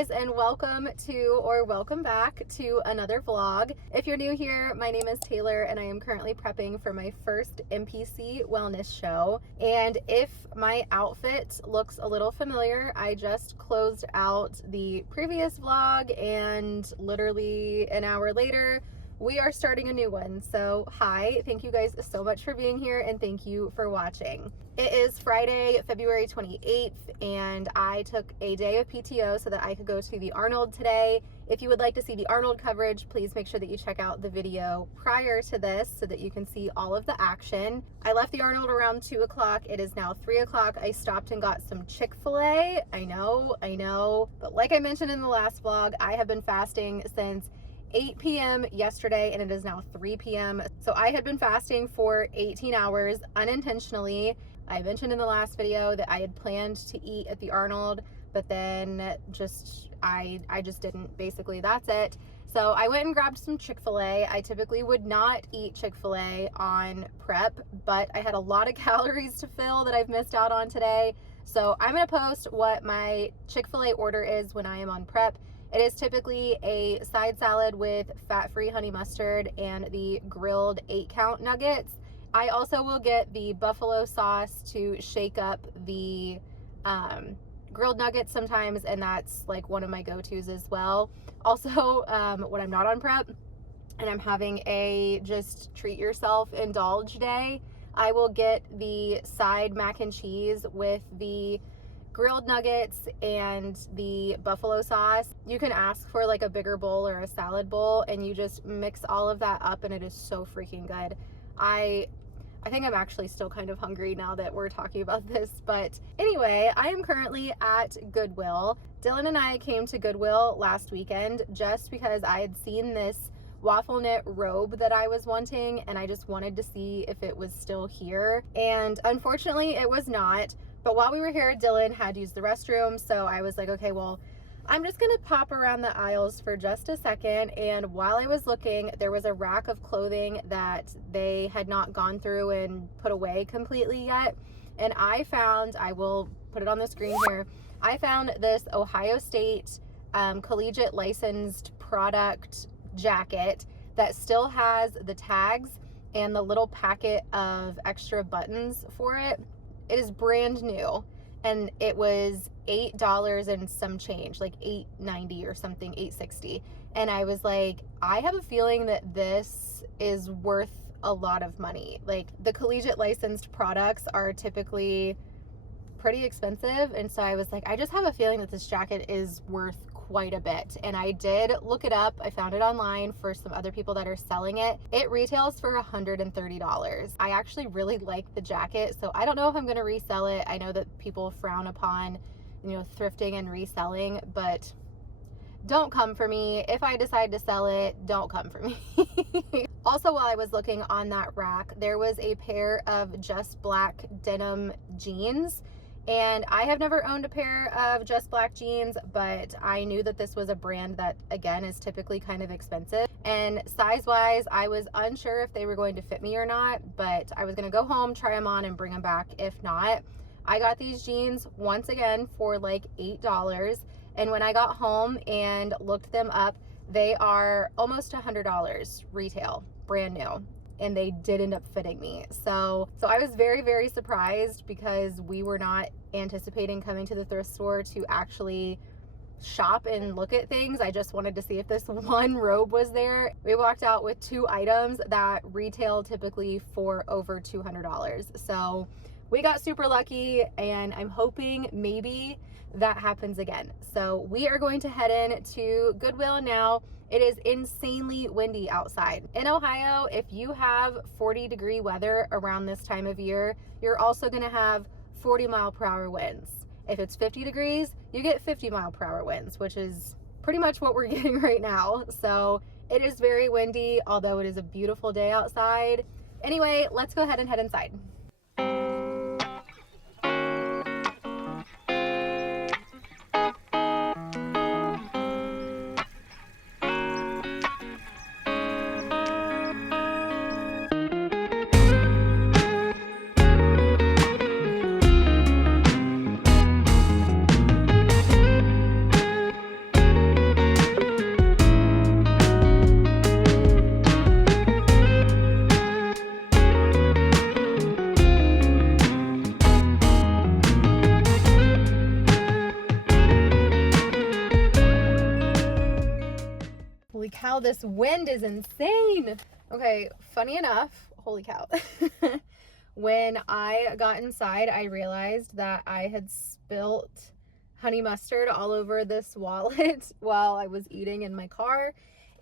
guys, and welcome back to another vlog. If you're new here, my name is Taylor and I am currently prepping for my first NPC wellness show. And if my outfit looks a little familiar, I just closed out the previous vlog and literally an hour later we are starting a new one. So hi, thank you guys so much for being here and thank you for watching. It is Friday, February 28th, and I took a day of PTO so that I could go to the Arnold today. If you would like to see the Arnold coverage, please make sure that you check out the video prior to this so that you can see all of the action. I left the Arnold around 2 o'clock. It is now 3 o'clock. I stopped and got some Chick-fil-A. I know. But like I mentioned in the last vlog, I have been fasting since 8 p.m. yesterday and it is now 3 p.m. So I had been fasting for 18 hours unintentionally. I mentioned in the last video that I had planned to eat at the Arnold, but then I just didn't. Basically, that's it. So I went and grabbed some Chick-fil-A. I typically would not eat Chick-fil-A on prep, but I had a lot of calories to fill that I've missed out on today. So I'm gonna post what my Chick-fil-A order is when I am on prep. It is typically a side salad with fat-free honey mustard and the grilled 8-count nuggets. I also will get the buffalo sauce to shake up the grilled nuggets sometimes, and that's like one of my go-tos as well. Also, when I'm not on prep and I'm having a just treat yourself, indulge day, I will get the side mac and cheese with the grilled nuggets and the buffalo sauce. You can ask for like a bigger bowl or a salad bowl and you just mix all of that up and it is so freaking good. I think I'm actually still kind of hungry now that we're talking about this, but anyway, I am currently at Goodwill. Dylan and I came to Goodwill last weekend just because I had seen this waffle knit robe that I was wanting and I just wanted to see if it was still here, and unfortunately it was not. But while we were here, Dylan had used the restroom, so I was like, okay, well, I'm just gonna pop around the aisles for just a second. And while I was looking, there was a rack of clothing that they had not gone through and put away completely yet. And I found, I will put it on the screen here, I found this Ohio State collegiate licensed product jacket that still has the tags and the little packet of extra buttons for it. It is brand new and it was $8 and some change, like $8.90 or something, $8.60. And I was like, I have a feeling that this is worth a lot of money. Like, the collegiate licensed products are typically pretty expensive, and so I was like, I just have a feeling that this jacket is worth quite a bit. And I did look it up. I found it online for some other people that are selling it. It retails for $130. I actually really like the jacket, so I don't know if I'm going to resell it. I know that people frown upon, you know, thrifting and reselling, but don't come for me. If I decide to sell it, don't come for me. Also, while I was looking on that rack, there was a pair of Just Black denim jeans. And I have never owned a pair of Just Black jeans, but I knew that this was a brand that, again, is typically kind of expensive. And size-wise, I was unsure if they were going to fit me or not, but I was going to go home, try them on, and bring them back if not. I got these jeans, once again, for like $8. And when I got home and looked them up, they are almost $100 retail, brand new. And they did end up fitting me. So I was very, very surprised because we were not anticipating coming to the thrift store to actually shop and look at things. I just wanted to see if this one robe was there. We walked out with 2 items that retail typically for over $200. So we got super lucky, and I'm hoping maybe that happens again. So we are going to head in to Goodwill now. It is insanely windy outside. In Ohio, if you have 40-degree weather around this time of year, you're also gonna have 40-mile-per-hour winds. If it's 50 degrees, you get 50-mile-per-hour winds, which is pretty much what we're getting right now. So it is very windy, although it is a beautiful day outside. Anyway, let's go ahead and head inside. now. This wind is insane. Okay, funny enough, holy cow. When I got inside, I realized that I had spilt honey mustard all over this wallet while I was eating in my car.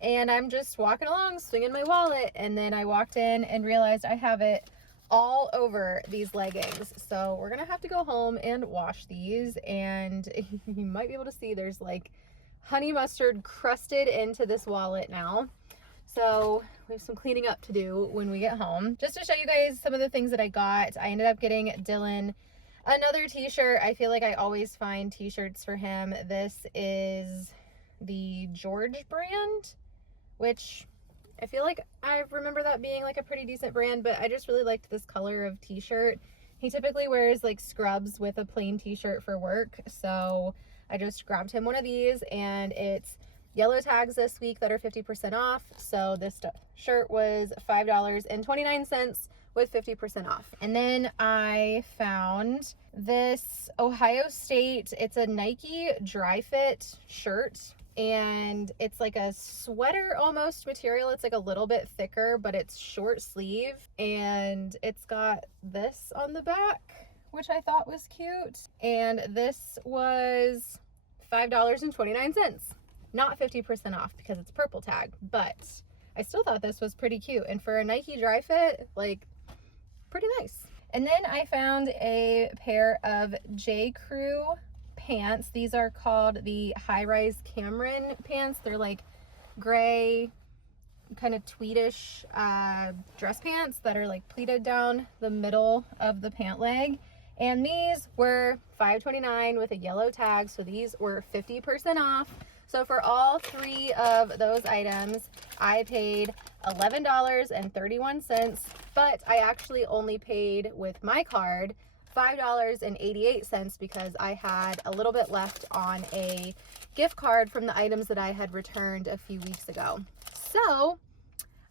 And I'm just walking along, swinging my wallet. And then I walked in and realized I have it all over these leggings. So we're gonna have to go home and wash these. And you might be able to see there's like honey mustard crusted into this wallet now. So we have some cleaning up to do when we get home. Just to show you guys some of the things that I got, I ended up getting Dylan another t-shirt. I feel like I always find t-shirts for him. This is the George brand, which I feel like I remember that being like a pretty decent brand, but I just really liked this color of t-shirt. He typically wears like scrubs with a plain t-shirt for work, so I just grabbed him one of these, and it's yellow tags this week that are 50% off. So this shirt was $5.29 with 50% off. And then I found this Ohio State, it's a Nike dry fit shirt, and it's like a sweater almost material. It's like a little bit thicker, but it's short sleeve, and it's got this on the back, which I thought was cute. And this was $5.29. Not 50% off because it's purple tag, but I still thought this was pretty cute. And for a Nike dry fit, like, pretty nice. And then I found a pair of J. Crew pants. These are called the high-rise Cameron pants. They're like gray, kind of tweedish dress pants that are like pleated down the middle of the pant leg. And these were $5.29 with a yellow tag, so these were 50% off. So for all three of those items, I paid $11.31, but I actually only paid with my card $5.88 because I had a little bit left on a gift card from the items that I had returned a few weeks ago. So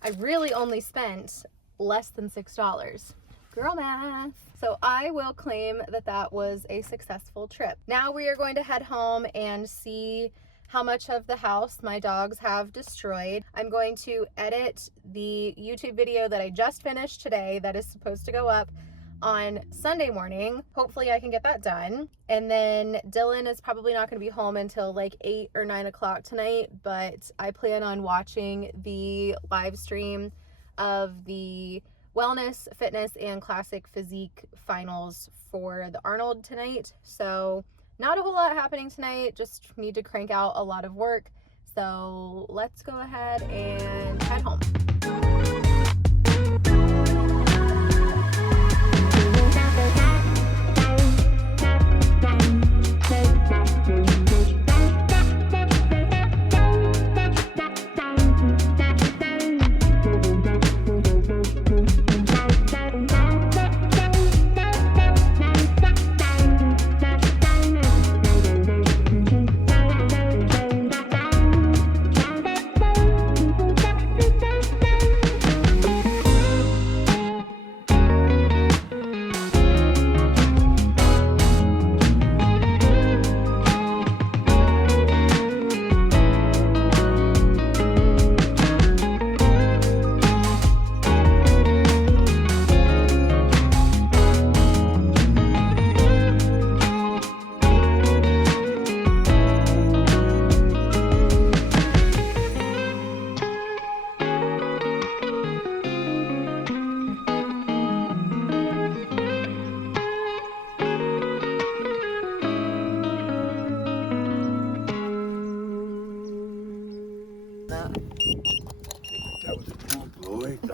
I really only spent less than $6. Girl math. So I will claim that that was a successful trip. Now we are going to head home and see how much of the house my dogs have destroyed. I'm going to edit the YouTube video that I just finished today that is supposed to go up on Sunday morning. Hopefully I can get that done. And then Dylan is probably not going to be home until like 8 or 9 o'clock tonight, but I plan on watching the live stream of the wellness, fitness, and classic physique finals for the Arnold tonight. So not a whole lot happening tonight, just need to crank out a lot of work. So let's go ahead and head home.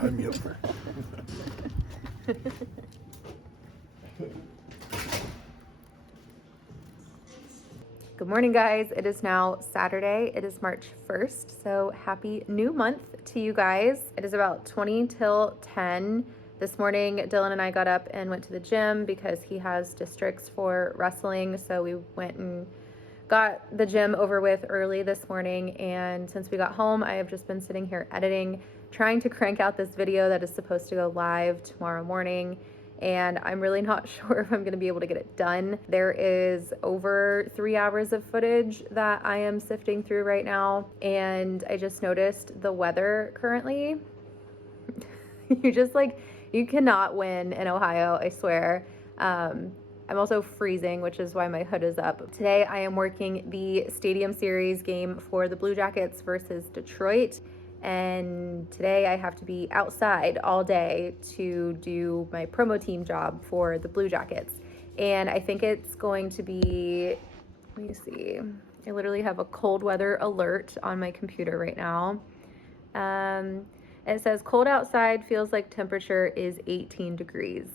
I'm Yipper. Good morning, guys. It is now Saturday. It is March 1st, so happy new month to you guys. It is about 20 till 10. This morning, Dylan and I got up and went to the gym because he has districts for wrestling, so we went and got the gym over with early this morning. And since we got home, I have just been sitting here editing, trying to crank out this video that is supposed to go live tomorrow morning. and I'm really not sure if I'm going to be able to get it done. There is over 3 hours of footage that I am sifting through right now, and I just noticed the weather currently. You cannot win in Ohio, I swear. I'm also freezing, which is why my hood is up. Today I am working the Stadium Series game for the Blue Jackets versus Detroit. And today I have to be outside all day to do my promo team job for the Blue Jackets. And I think it's going to be, let me see, I literally have a cold weather alert on my computer right now. It says cold outside, feels like temperature is 18 degrees.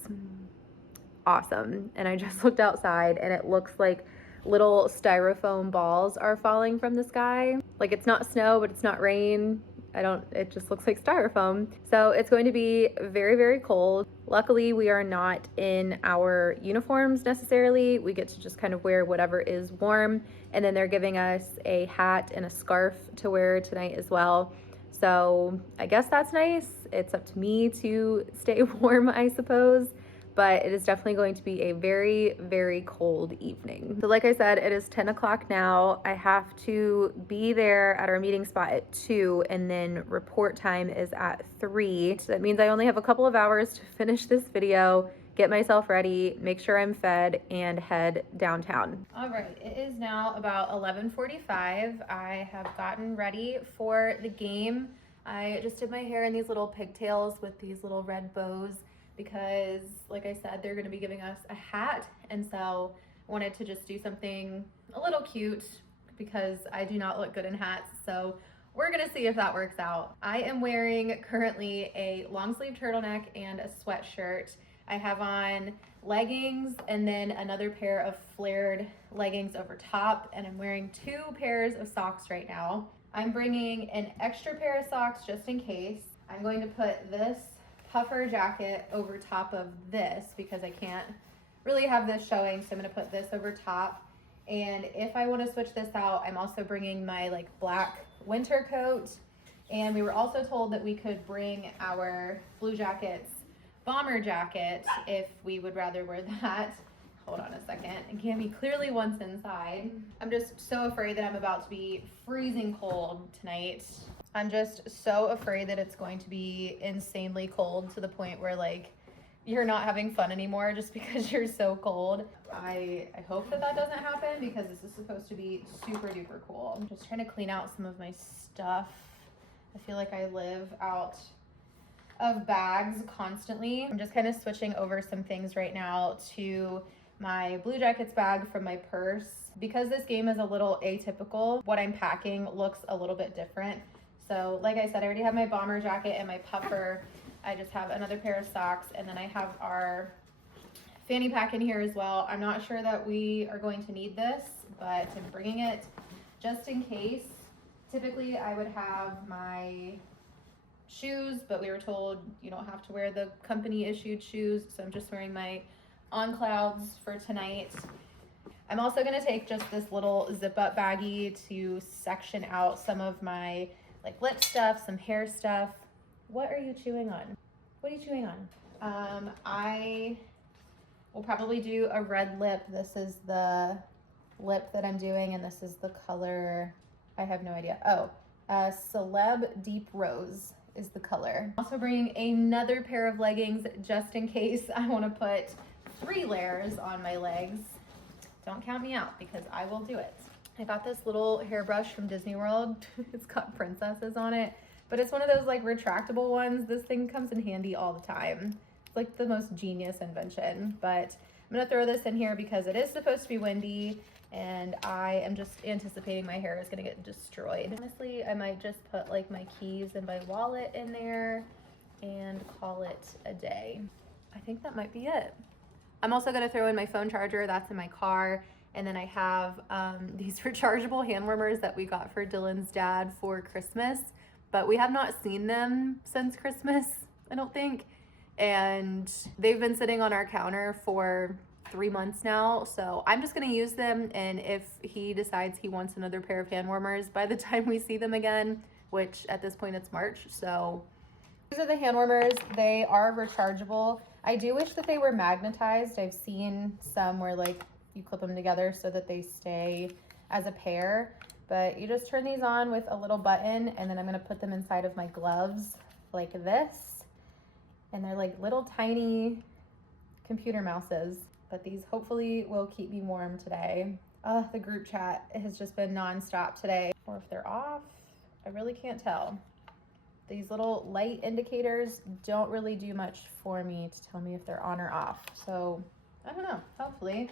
Awesome. And I just looked outside and it looks like little styrofoam balls are falling from the sky. Like it's not snow, but it's not rain. It just looks like styrofoam. So it's going to be very, very cold. Luckily, we are not in our uniforms necessarily. We get to just kind of wear whatever is warm. And then they're giving us a hat and a scarf to wear tonight as well. So I guess that's nice. It's up to me to stay warm, I suppose. But it is definitely going to be a very, very cold evening. So like I said, it is 10 o'clock now. I have to be there at our meeting spot at 2, and then report time is at 3. So that means I only have a couple of hours to finish this video, get myself ready, make sure I'm fed, and head downtown. All right, it is now about 11:45. I have gotten ready for the game. I just did my hair in these little pigtails with these little red bows, because like I said, they're gonna be giving us a hat, and so I wanted to just do something a little cute because I do not look good in hats, so we're gonna see if that works out. I am wearing currently a long sleeve turtleneck and a sweatshirt. I have on leggings and then another pair of flared leggings over top, and I'm wearing 2 pairs of socks right now. I'm bringing an extra pair of socks just in case. I'm going to put this puffer jacket over top of this because I can't really have this showing, so I'm gonna put this over top. And if I want to switch this out, I'm also bringing my like black winter coat, and we were also told that we could bring our Blue Jackets bomber jacket if we would rather wear that. Hold on a second, and Cammy clearly wants inside. I'm just so afraid that I'm about to be freezing cold tonight. I'm just so afraid that it's going to be insanely cold to the point where like you're not having fun anymore just because you're so cold. I hope that doesn't happen because this is supposed to be super duper cool. I'm just trying to clean out some of my stuff. I feel like I live out of bags constantly. I'm just kind of switching over some things right now to my Blue Jackets bag from my purse. Because this game is a little atypical, what I'm packing looks a little bit different. So like I said, I already have my bomber jacket and my puffer. I just have another pair of socks, and then I have our fanny pack in here as well. I'm not sure that we are going to need this, but I'm bringing it just in case. Typically I would have my shoes, but we were told you don't have to wear the company issued shoes, so I'm just wearing my On Clouds for tonight. I'm also gonna take just this little zip up baggie to section out some of my like lip stuff, some hair stuff. What are you chewing on? What are you chewing on? I will probably do a red lip. This is the lip that I'm doing, and this is the color, I have no idea. Oh, Celeb Deep Rose is the color. Also bringing another pair of leggings just in case I want to put 3 layers on my legs. Don't count me out because I will do it. I got this little hairbrush from Disney World. It's got princesses on it, but it's one of those like retractable ones. This thing comes in handy all the time. It's like the most genius invention, but I'm gonna throw this in here because it is supposed to be windy and I am just anticipating my hair is gonna get destroyed. Honestly, I might just put like my keys and my wallet in there and call it a day. I think that might be it. I'm also gonna throw in my phone charger, that's in my car. And then I have these rechargeable hand warmers that we got for Dylan's dad for Christmas, but we have not seen them since Christmas, I don't think. And they've been sitting on our counter for 3 months now. So I'm just gonna use them. And if he decides he wants another pair of hand warmers by the time we see them again, which at this point it's March. So these are the hand warmers. They are rechargeable. I do wish that they were magnetized. I've seen some where like you clip them together so that they stay as a pair, but you just turn these on with a little button, and then I'm gonna put them inside of my gloves like this. And they're like little tiny computer mouses, but these hopefully will keep me warm today. The group chat has just been nonstop today. Or if they're off, I really can't tell. These little light indicators don't really do much for me to tell me if they're on or off. So I don't know, hopefully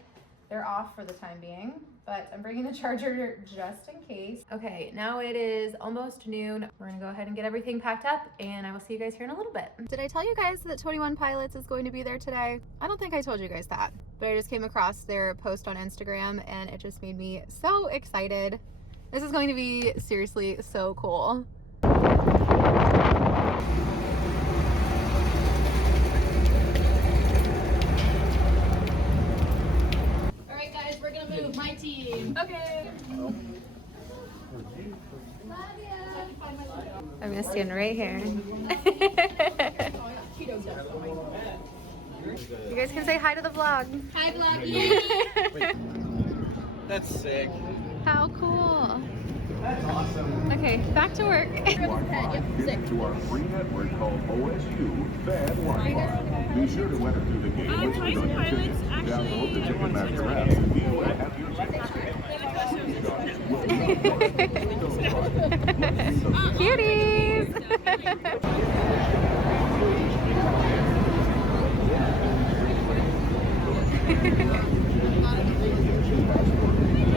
they're off for the time being, but I'm bringing the charger just in case. Okay, now it is almost noon. We're gonna go ahead and get everything packed up, and I will see you guys here in a little bit. Did I tell you guys that 21 Pilots is going to be there today? I don't think I told you guys that, but I just came across their post on Instagram and it just made me so excited. This is going to be seriously so cool. My team. Okay. I'm gonna stand right here. You guys can say hi to the vlog. Hi, vlog. That's sick. How cool. That's awesome. Okay, back to work. To our free network called OSU Bad Wi-Fi. Be sure to enter through the gateway with your tickets. Download the Ticketmaster app to view and have your tickets. Cuties!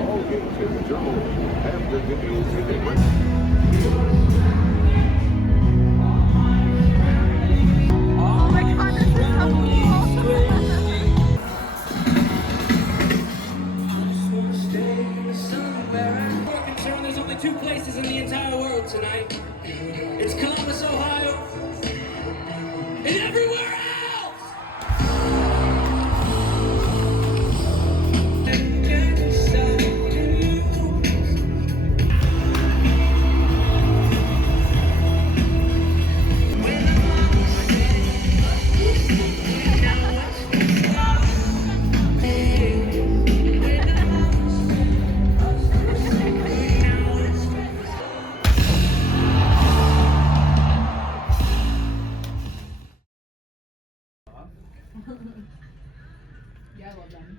All game tickets are open. Have the videos delivered. Oh my god, this is so cool! There's only two places in the entire world tonight. It's Columbus, Ohio, and everywhere else! Yeah, I love them.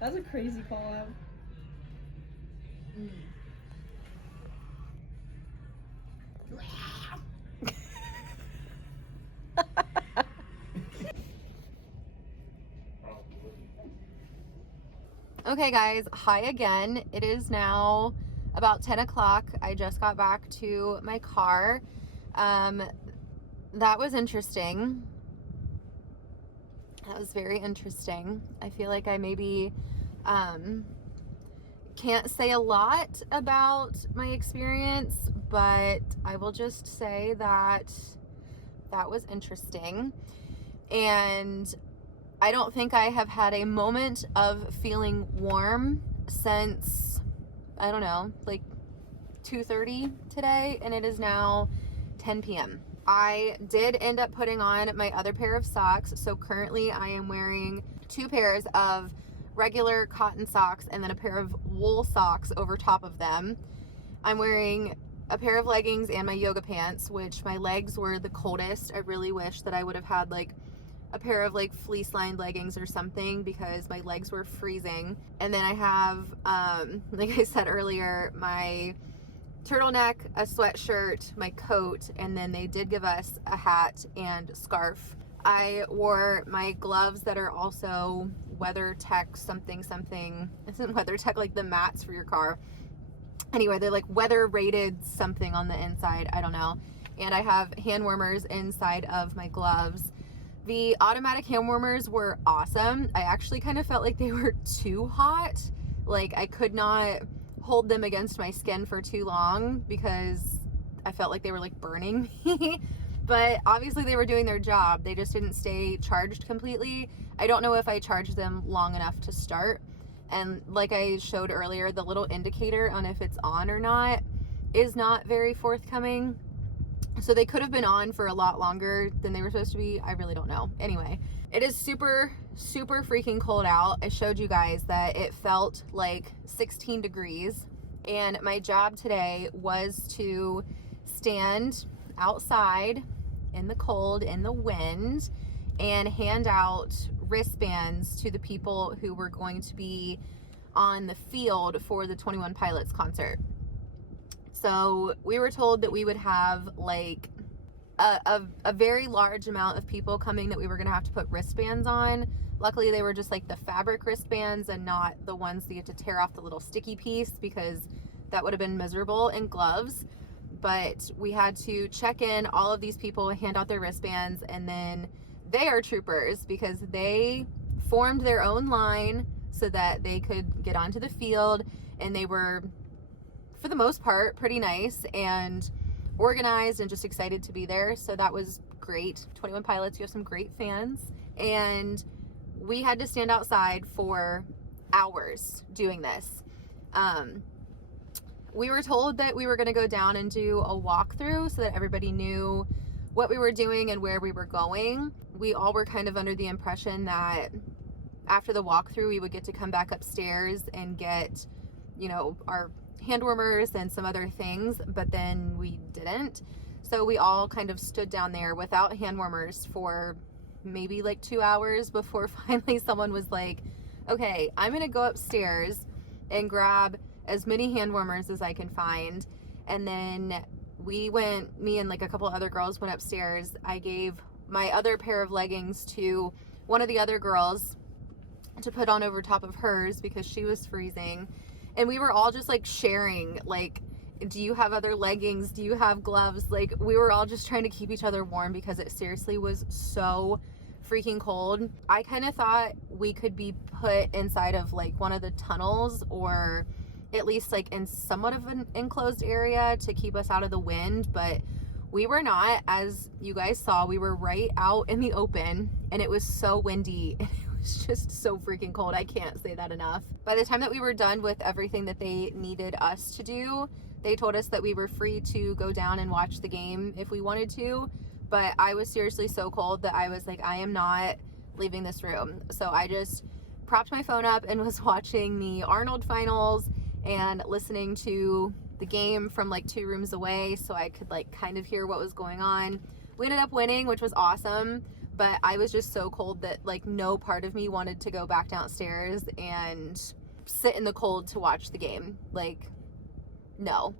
That's a crazy call out. Okay guys, hi again. It is now about 10 o'clock. I just got back to my car. That was interesting. That was very interesting. I feel like I maybe can't say a lot about my experience, but I will just say that that was interesting. And I don't think I have had a moment of feeling warm since, I don't know, like 2:30 today, and it is now 10 p.m. I did end up putting on my other pair of socks, so currently I am wearing 2 pairs of regular cotton socks and then a pair of wool socks over top of them. I'm wearing a pair of leggings and my yoga pants, which my legs were the coldest. I really wish that I would have had like a pair of like fleece lined leggings or something because my legs were freezing. And then I have, like I said earlier, my turtleneck, a sweatshirt, my coat, and then they did give us a hat and scarf. I wore my gloves that are also WeatherTech something. Isn't WeatherTech like the mats for your car? Anyway, they're like weather rated something on the inside, I don't know. And I have hand warmers inside of my gloves. The automatic hand warmers were awesome. I actually kind of felt like they were too hot. Like I could not hold them against my skin for too long because I felt like they were like burning me. But obviously they were doing their job. They just didn't stay charged completely. I don't know if I charged them long enough to start. And like I showed earlier, the little indicator on if it's on or not is not very forthcoming. So they could have been on for a lot longer than they were supposed to be. I really don't know. Anyway, it is super, super freaking cold out. I showed you guys that it felt like 16 degrees. And my job today was to stand outside in the cold, in the wind, and hand out wristbands to the people who were going to be on the field for the 21 Pilots concert. So we were told that we would have like a very large amount of people coming that we were going to have to put wristbands on. Luckily, they were just like the fabric wristbands and not the ones that you have to tear off the little sticky piece, because that would have been miserable, and gloves. But we had to check in all of these people, hand out their wristbands, and then they are troopers because they formed their own line so that they could get onto the field, and they were, for the most part, pretty nice and organized and just excited to be there. So that was great. 21 Pilots, you have some great fans. And we had to stand outside for hours doing this. We were told that we were going to go down and do a walkthrough so that everybody knew what we were doing and where we were going. We all were kind of under the impression that after the walkthrough, we would get to come back upstairs and get, you know, our hand warmers and some other things, but then we didn't. So we all kind of stood down there without hand warmers for maybe like 2 hours before finally someone was like, okay, I'm gonna go upstairs and grab as many hand warmers as I can find. And then me and like a couple other girls went upstairs. I gave my other pair of leggings to one of the other girls to put on over top of hers because she was freezing. And we were all just like sharing, like, do you have other leggings? Do you have gloves? Like, we were all just trying to keep each other warm because it seriously was so freaking cold. I kind of thought we could be put inside of like one of the tunnels, or at least like in somewhat of an enclosed area to keep us out of the wind, but we were not. As you guys saw, we were right out in the open, and it was so windy. It's just so freaking cold. I can't say that enough. By the time that we were done with everything that they needed us to do, they told us that we were free to go down and watch the game if we wanted to. But I was seriously so cold that I was like, I am not leaving this room. So I just propped my phone up and was watching the Arnold finals and listening to the game from like 2 rooms away so I could like kind of hear what was going on. We ended up winning, which was awesome. But I was just so cold that like no part of me wanted to go back downstairs and sit in the cold to watch the game. Like, no.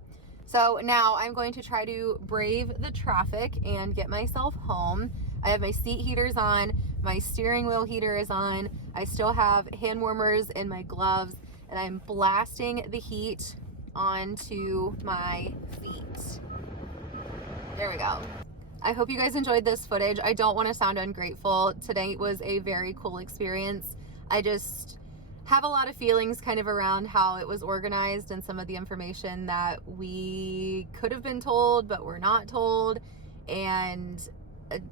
So now I'm going to try to brave the traffic and get myself home. I have my seat heaters on, my steering wheel heater is on, I still have hand warmers in my gloves, and I'm blasting the heat onto my feet. There we go. I hope you guys enjoyed this footage. I don't want to sound ungrateful. Today was a very cool experience. I just have a lot of feelings kind of around how it was organized and some of the information that we could have been told but were not told. And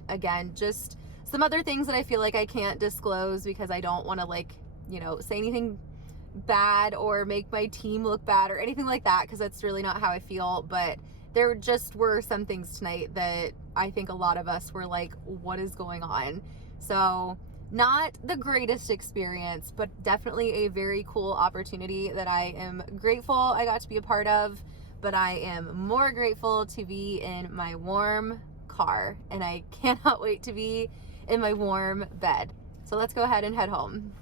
again, just some other things that I feel like I can't disclose because I don't want to, like, you know, say anything bad or make my team look bad or anything like that, because that's really not how I feel. But there just were some things tonight that I think a lot of us were like, what is going on? So not the greatest experience, but definitely a very cool opportunity that I am grateful I got to be a part of. But I am more grateful to be in my warm car, and I cannot wait to be in my warm bed. So let's go ahead and head home.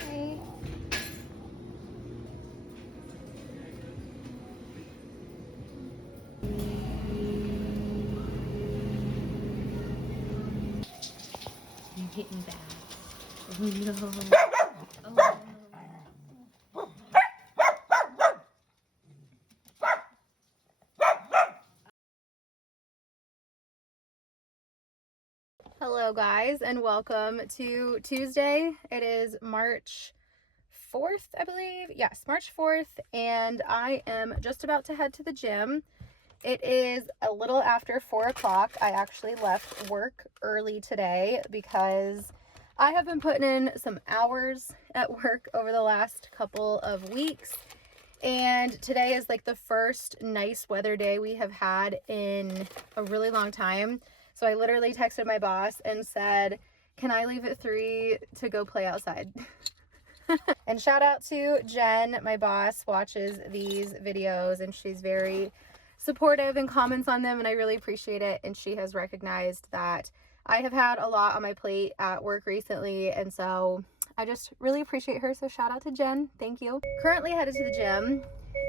Hi. You hit me back. Oh no. Oh no. Hello guys, and welcome to Tuesday. It is March 4th, I believe. Yes, March 4th, and I am just about to head to the gym. It is a little after 4 o'clock. I actually left work early today because I have been putting in some hours at work over the last couple of weeks. And today is like the first nice weather day we have had in a really long time. So I literally texted my boss and said, can I leave at 3 to go play outside? And shout out to Jen, my boss, watches these videos and she's very supportive and comments on them, and I really appreciate it. And she has recognized that I have had a lot on my plate at work recently, and so I just really appreciate her. So shout out to Jen. Thank you. Currently headed to the gym,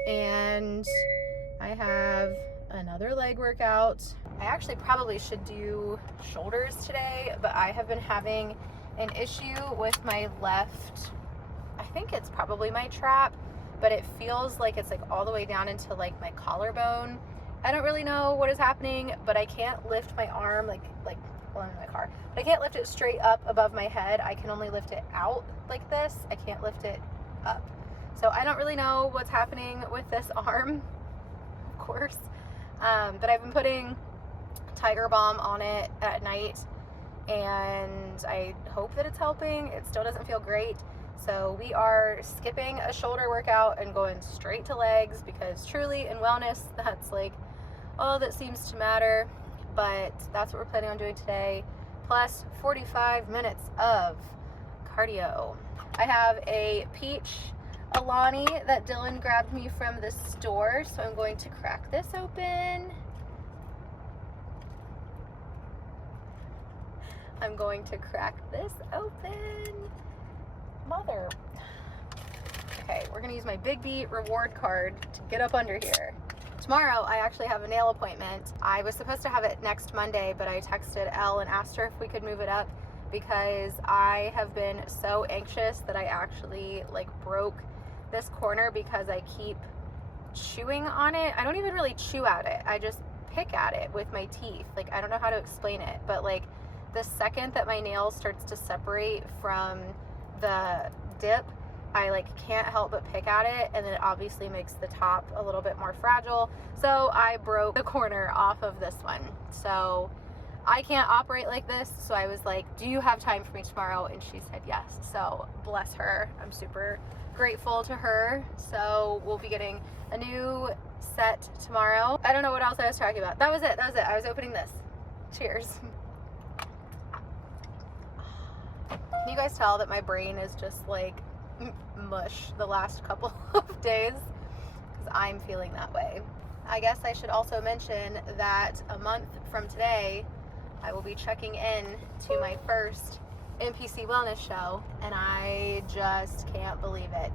and I have another leg workout. I actually probably should do shoulders today, but I have been having an issue with my left, I think it's probably my trap, but it feels like it's like all the way down into like my collarbone. I don't really know what is happening, but I can't lift my arm well, I'm in my car, but I can't lift it straight up above my head. I can only lift it out like this. I can't lift it up. So I don't really know what's happening with this arm, of course. But I've been putting Tiger Balm on it at night, and I hope that it's helping. It still doesn't feel great. So we are skipping a shoulder workout and going straight to legs, because truly in wellness, that's like all that seems to matter. But that's what we're planning on doing today, plus 45 minutes of cardio. I have a peach Alani that Dylan grabbed me from the store, so I'm going to crack this open. I'm going to crack this open. Mother. Okay, we're gonna use my Big B reward card to get up under here. Tomorrow, I actually have a nail appointment. I was supposed to have it next Monday, but I texted Elle and asked her if we could move it up because I have been so anxious that I actually like broke this corner because I keep chewing on it. I don't even really chew at it. I just pick at it with my teeth. Like, I don't know how to explain it, but like the second that my nail starts to separate from the dip, I like can't help but pick at it, and then it obviously makes the top a little bit more fragile. So I broke the corner off of this one. So I can't operate like this. So I was like, do you have time for me tomorrow? And she said yes. So bless her. I'm super grateful to her. So we'll be getting a new set tomorrow. I don't know what else I was talking about. That was it. I was opening this. Cheers. Can you guys tell that my brain is just like mush the last couple of days? Because I'm feeling that way. I guess I should also mention that a month from today, I will be checking in to my first NPC wellness show, and I just can't believe it.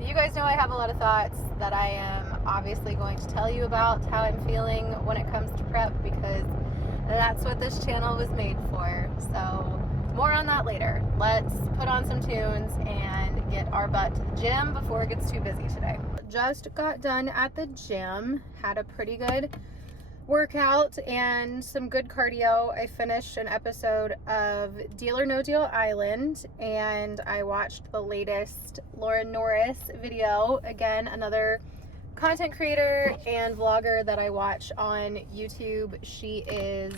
You guys know I have a lot of thoughts that I am obviously going to tell you about how I'm feeling when it comes to prep, because that's what this channel was made for. So more on that later. Let's put on some tunes and get our butt to the gym before it gets too busy today. Just got done at the gym, had a pretty good workout and some good cardio. I finished an episode of Deal or No Deal Island, and I watched the latest Lauren Norris video. Again, another content creator and vlogger that I watch on YouTube. She is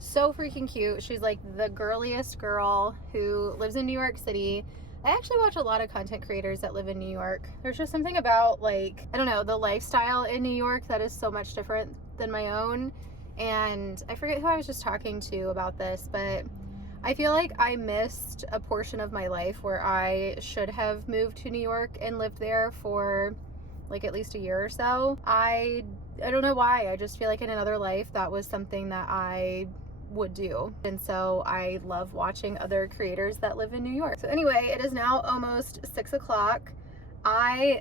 so freaking cute. She's like the girliest girl who lives in New York City. I actually watch a lot of content creators that live in New York. There's just something about, like, I don't know, the lifestyle in New York that is so much different than my own. And I forget who I was just talking to about this, but I feel like I missed a portion of my life where I should have moved to New York and lived there for like at least a year or so. I don't know why. I just feel like in another life that was something that I would do, and so I love watching other creators that live in New York. So anyway, it is now almost 6 o'clock. I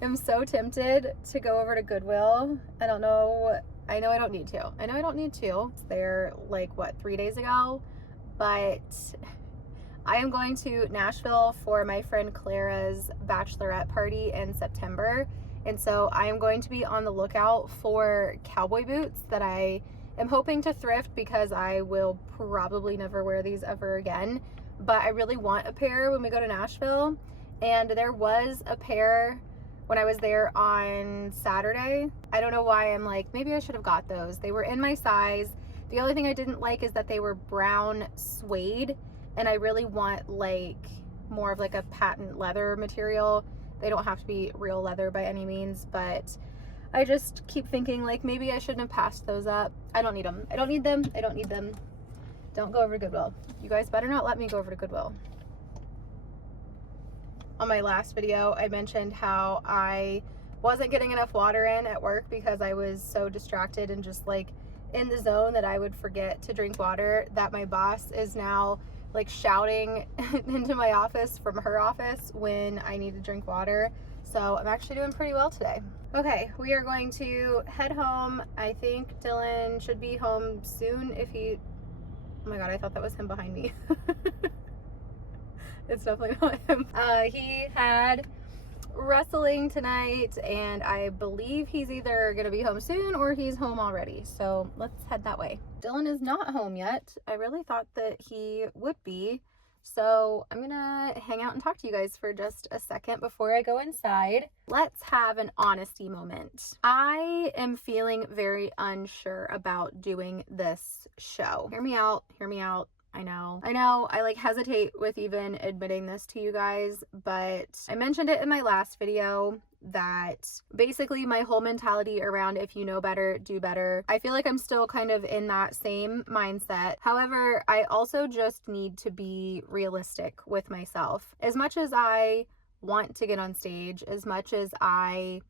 am so tempted to go over to Goodwill. I know I don't need to. They're like, what, 3 days ago? But I am going to Nashville for my friend Clara's bachelorette party in September, and so I am going to be on the lookout for cowboy boots that I am hoping to thrift, because I will probably never wear these ever again, but I really want a pair when we go to Nashville. And there was a pair when I was there on Saturday. I don't know why I'm like, maybe I should have got those. They were in my size. The only thing I didn't like is that they were brown suede, and I really want like more of like a patent leather material. They don't have to be real leather by any means, but I just keep thinking like maybe I shouldn't have passed those up. I don't need them. I don't need them. I don't need them. Don't go over to Goodwill. You guys better not let me go over to Goodwill. On my last video, I mentioned how I wasn't getting enough water in at work because I was so distracted and just like in the zone that I would forget to drink water, that my boss is now like shouting into my office from her office when I need to drink water. So I'm actually doing pretty well today. Okay, we are going to head home. I think Dylan should be home soon if he... Oh my god, I thought that was him behind me. It's definitely not him. He had wrestling tonight, and I believe he's either gonna be home soon or he's home already. So let's head that way. Dylan is not home yet. I really thought that he would be. So I'm gonna hang out and talk to you guys for just a second before I go inside. Let's have an honesty moment. I am feeling very unsure about doing this show. Hear me out, hear me out. I know, I like hesitate with even admitting this to you guys, but I mentioned it in my last video that basically my whole mentality around if you know better, do better. I feel like I'm still kind of in that same mindset. However, I also just need to be realistic with myself. As much as I want to get on stage, as much as I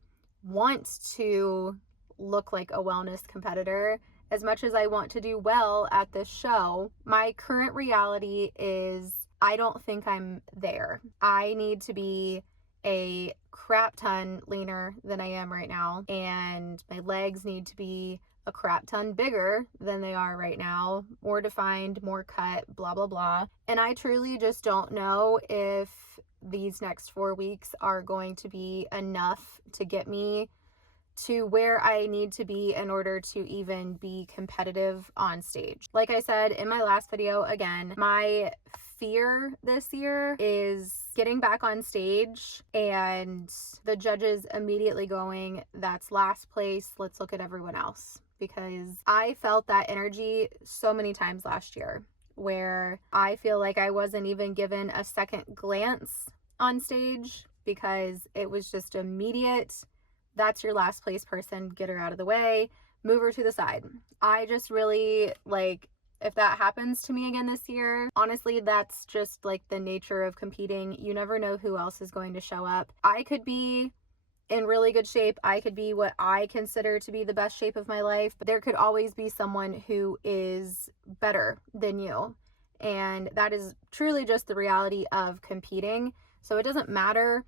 want to look like a wellness competitor, as much as I want to do well at this show, my current reality is I don't think I'm there. I need to be a crap ton leaner than I am right now, and my legs need to be a crap ton bigger than they are right now, more defined, more cut, blah, blah, blah. And I truly just don't know if these next 4 weeks are going to be enough to get me to where I need to be in order to even be competitive on stage. Like I said in my last video, again, my fear this year is getting back on stage and the judges immediately going, that's last place, let's look at everyone else. Because I felt that energy so many times last year where I feel like I wasn't even given a second glance on stage because it was just immediate. That's your last place person, get her out of the way, move her to the side. I just really like, if that happens to me again this year, honestly, that's just like the nature of competing. You never know who else is going to show up. I could be in really good shape. I could be what I consider to be the best shape of my life, but there could always be someone who is better than you. And that is truly just the reality of competing. So it doesn't matter.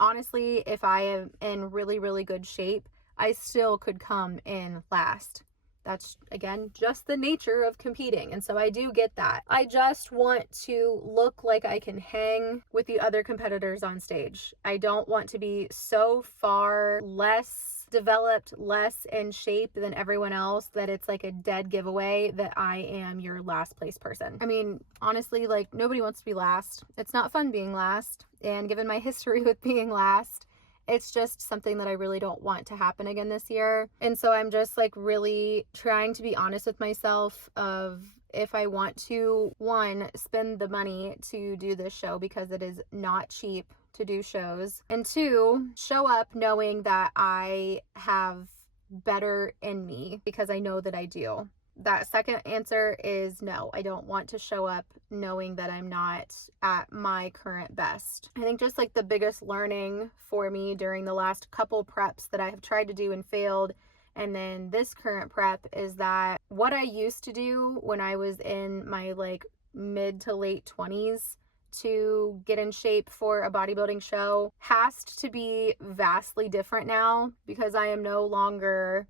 Honestly, if I am in really, really good shape, I still could come in last. That's, again, just the nature of competing. And so I do get that. I just want to look like I can hang with the other competitors on stage. I don't want to be so far less developed, less in shape than everyone else that it's like a dead giveaway that I am your last place person. I mean, honestly, like nobody wants to be last. It's not fun being last. And given my history with being last, it's just something that I really don't want to happen again this year. And so I'm just like really trying to be honest with myself of if I want to, one, spend the money to do this show because it is not cheap to do shows, and two, show up knowing that I have better in me because I know that I do. That second answer is no. I don't want to show up knowing that I'm not at my current best. I think just like the biggest learning for me during the last couple preps that I have tried to do and failed, and then this current prep, is that what I used to do when I was in my like mid to late 20s to get in shape for a bodybuilding show has to be vastly different now because I am no longer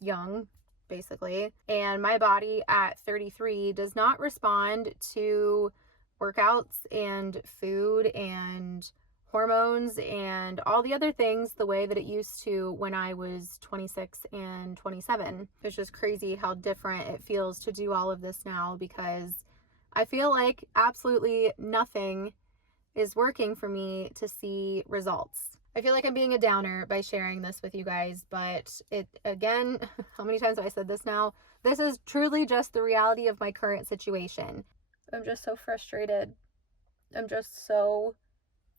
young, basically, and my body at 33 does not respond to workouts and food and hormones and all the other things the way that it used to when I was 26 and 27. It's just crazy how different it feels to do all of this now because I feel like absolutely nothing is working for me to see results. I feel like I'm being a downer by sharing this with you guys, but it, again, how many times have I said this now? This is truly just the reality of my current situation. I'm just so frustrated. I'm just so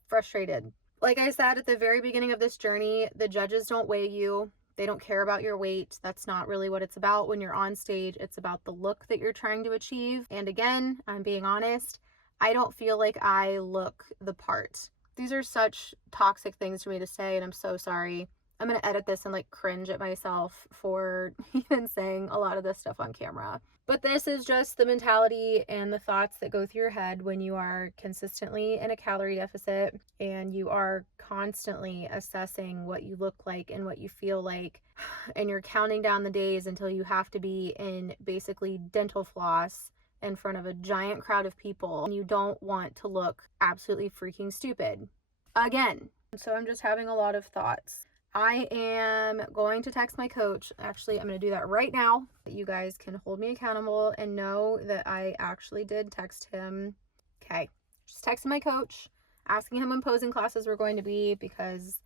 frustrated. Like I said at the very beginning of this journey, the judges don't weigh you. They don't care about your weight. That's not really what it's about when you're on stage. It's about the look that you're trying to achieve. And again, I'm being honest, I don't feel like I look the part. These are such toxic things for me to say, and I'm so sorry. I'm going to edit this and like cringe at myself for even saying a lot of this stuff on camera. But this is just the mentality and the thoughts that go through your head when you are consistently in a calorie deficit and you are constantly assessing what you look like and what you feel like, and you're counting down the days until you have to be in basically dental floss in front of a giant crowd of people, and you don't want to look absolutely freaking stupid again. So I'm just having a lot of thoughts. I am going to text my coach. Actually, I'm going to do that right now. You guys can hold me accountable and know that I actually did text him. Okay, just texting my coach, asking him when posing classes were going to be, because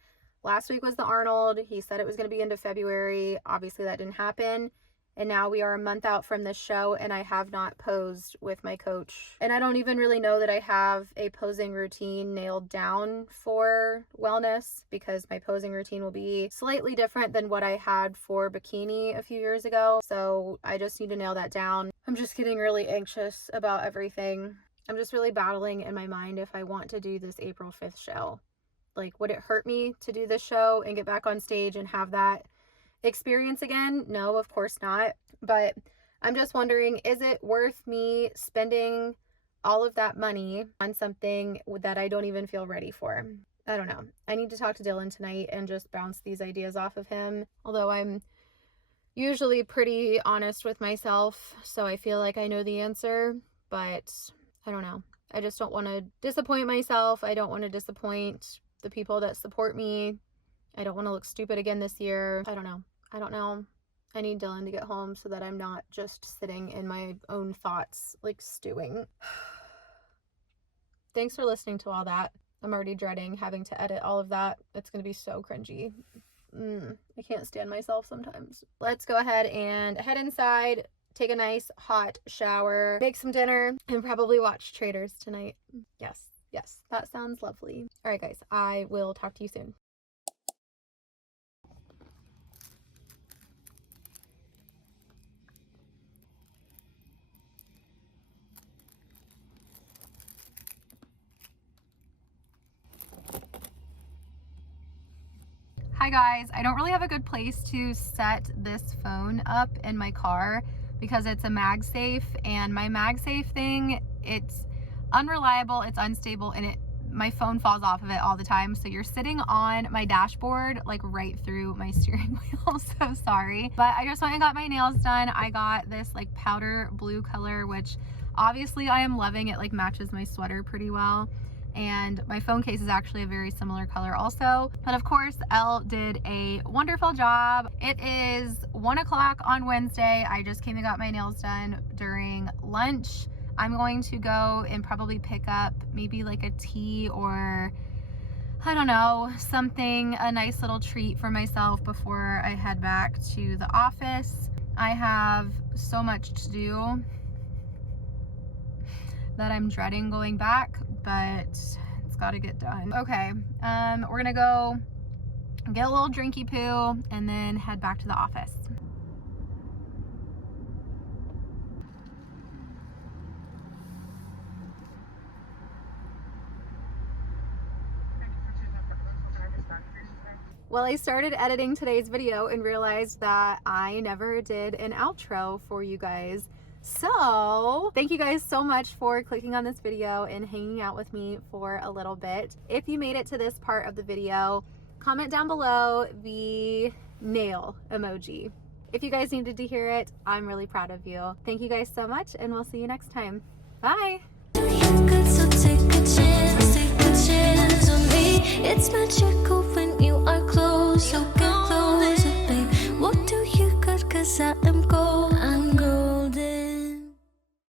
last week was the Arnold. He said it was going to be into February. Obviously, that didn't happen. And now we are a month out from this show, and I have not posed with my coach. And I don't even really know that I have a posing routine nailed down for wellness, because my posing routine will be slightly different than what I had for bikini a few years ago. So I just need to nail that down. I'm just getting really anxious about everything. I'm just really battling in my mind if I want to do this April 5th show. Like, would it hurt me to do this show and get back on stage and have that experience again? No, of course not. But I'm just wondering, is it worth me spending all of that money on something that I don't even feel ready for? I don't know. I need to talk to Dylan tonight and just bounce these ideas off of him. Although I'm usually pretty honest with myself, so I feel like I know the answer, but I don't know. I just don't want to disappoint myself. I don't want to disappoint the people that support me. I don't want to look stupid again this year. I don't know. I need Dylan to get home so that I'm not just sitting in my own thoughts, like stewing. Thanks for listening to all that. I'm already dreading having to edit all of that. It's going to be so cringy. I can't stand myself sometimes. Let's go ahead and head inside, take a nice hot shower, make some dinner, and probably watch Traitors tonight. Yes, that sounds lovely. All right, guys, I will talk to you soon. Hi guys, I don't really have a good place to set this phone up in my car because it's a MagSafe, and my MagSafe thing, it's unreliable, it's unstable, and my phone falls off of it all the time. So you're sitting on my dashboard, like right through my steering wheel. So sorry, but I just went and got my nails done. I got this like powder blue color, which obviously I am loving. It like matches my sweater pretty well. And my phone case is actually a very similar color also. But of course, Elle did a wonderful job. It is 1 o'clock on Wednesday. I just came and got my nails done during lunch. I'm going to go and probably pick up maybe like a tea or, I don't know, something, a nice little treat for myself before I head back to the office. I have so much to do that I'm dreading going back, but it's got to get done. Okay, we're gonna go get a little drinky poo and then head back to the office. Well, I started editing today's video and realized that I never did an outro for you guys. So thank you guys so much for clicking on this video and hanging out with me for a little bit. If you made it to this part of the video, comment down below the nail emoji. If you guys needed to hear it, I'm really proud of you. Thank you guys so much, and we'll see you next time. Bye. So take a chance on me. It's magical when you are close. So get closer, babe. What do you got? 'Cause I am